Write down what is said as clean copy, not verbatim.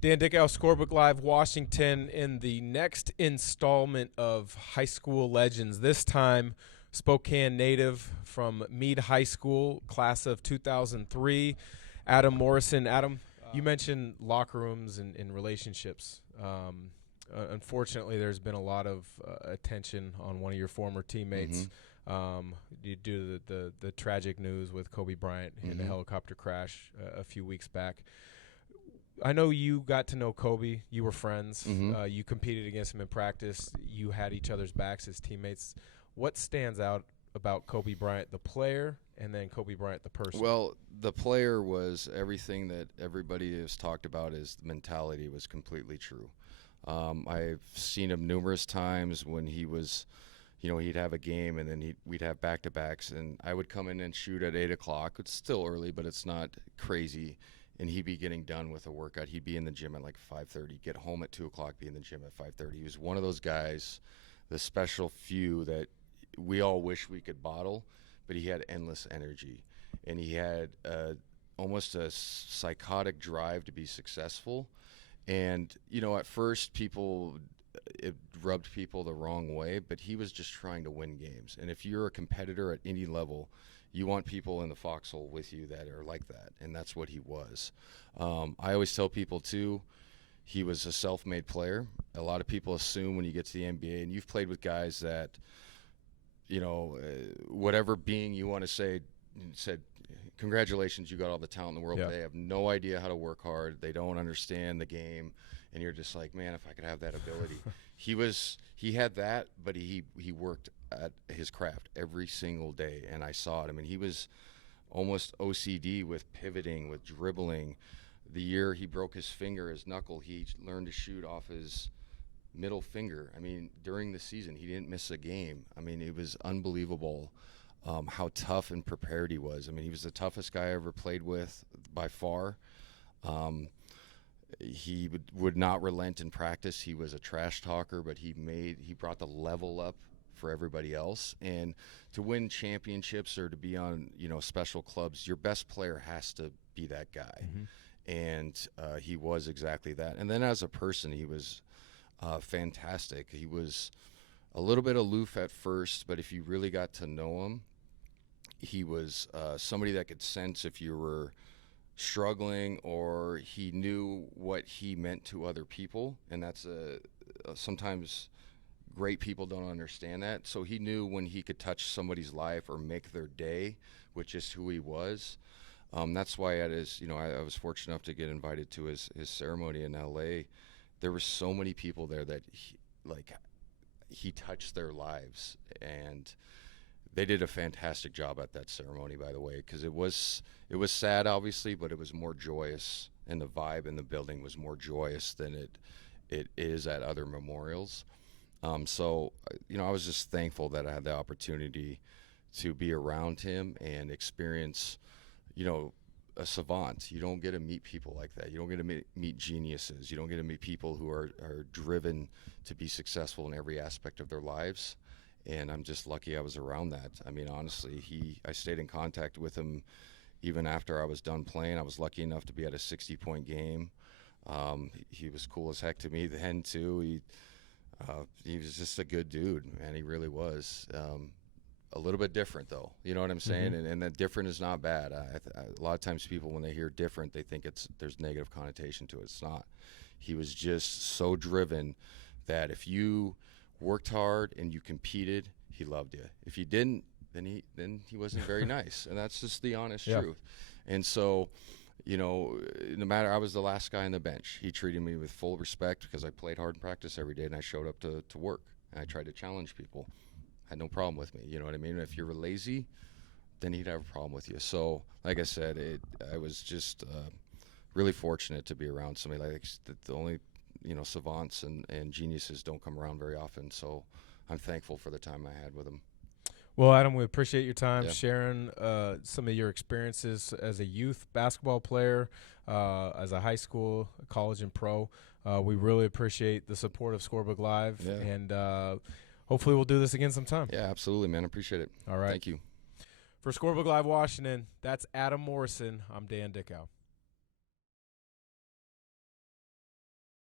Dan Dickow, Scorebook Live, Washington, in the next installment of High School Legends. This time, Spokane native from Meade High School, class of 2003, Adam Morrison. Adam, you mentioned locker rooms and relationships. Unfortunately, there's been a lot of attention on one of your former teammates due to the tragic news with Kobe Bryant in the helicopter crash a few weeks back. I know you got to know Kobe. You were friends. You competed against him in practice. You had each other's backs as teammates. What stands out about Kobe Bryant, the player, and then Kobe Bryant, the person? Well, the player was everything that everybody has talked about. His mentality was completely true. I've seen him numerous times when he was, he'd have a game and then we'd have back-to-backs, and I would come in and shoot at 8 o'clock. It's still early, but it's not crazy. And he'd be getting done with a workout. He'd be in the gym at like 5:30, get home at 2 o'clock, be in the gym at 5:30. He was one of those guys, the special few that we all wish we could bottle, but he had endless energy. And he had almost a psychotic drive to be successful. And, at first it rubbed people the wrong way, but he was just trying to win games. And if you're a competitor at any level, you want people in the foxhole with you that are like that, and that's what he was. I always tell people, too, he was a self-made player. A lot of people assume when you get to the NBA, and you've played with guys that, whatever being you want to say, said, congratulations, you got all the talent in the world. Yeah. They have no idea how to work hard. They don't understand the game, and you're just like, man, if I could have that ability. He had that, but he worked at his craft every single day, and I saw it. I mean, he was almost OCD with pivoting, with dribbling. The year he broke his knuckle, he learned to shoot off his middle finger. I mean, during the season, he didn't miss a game. I mean, it was unbelievable how tough and prepared he was. I mean, he was the toughest guy I ever played with by far. He would not relent in practice. He was a trash talker, but he brought the level up for everybody else. And to win championships or to be on, special clubs, your best player has to be that guy. And he was exactly that. And then as a person, he was fantastic. He was a little bit aloof at first, but if you really got to know him, he was somebody that could sense if you were struggling, or he knew what he meant to other people, and that's sometimes great people don't understand that. So he knew when he could touch somebody's life or make their day with just who he was. That's why at his, I was fortunate enough to get invited to his ceremony in LA. There were so many people there that he touched their lives, and they did a fantastic job at that ceremony, by the way, because it was sad, obviously, but it was more joyous, and the vibe in the building was more joyous than it is at other memorials. So, I was just thankful that I had the opportunity to be around him and experience, a savant. You don't get to meet people like that. You don't get to meet geniuses. You don't get to meet people who are driven to be successful in every aspect of their lives. And I'm just lucky I was around that. I mean, honestly, I stayed in contact with him even after I was done playing. I was lucky enough to be at a 60-point game. He was cool as heck to me then, too. He was just a good dude, man. He really was. A little bit different, though. You know what I'm saying? And that different is not bad. A lot of times people, when they hear different, they think there's negative connotation to it. It's not. He was just so driven that if you worked hard and you competed, he loved you. If you didn't, then he wasn't very nice. And that's just the honest truth. And so, no matter, I was the last guy on the bench. He treated me with full respect because I played hard in practice every day, and I showed up to work. And I tried to challenge people. Had no problem with me. You know what I mean? If you're lazy, then he'd have a problem with you. So, like I said, I was just really fortunate to be around somebody like that. The only, savants and geniuses don't come around very often. So I'm thankful for the time I had with him. Well, Adam, we appreciate your time sharing some of your experiences as a youth basketball player, as a high school, college, and pro. We really appreciate the support of Scorebook Live, and hopefully we'll do this again sometime. Yeah, absolutely, man. I appreciate it. All right. Thank you. For Scorebook Live Washington, that's Adam Morrison. I'm Dan Dickow.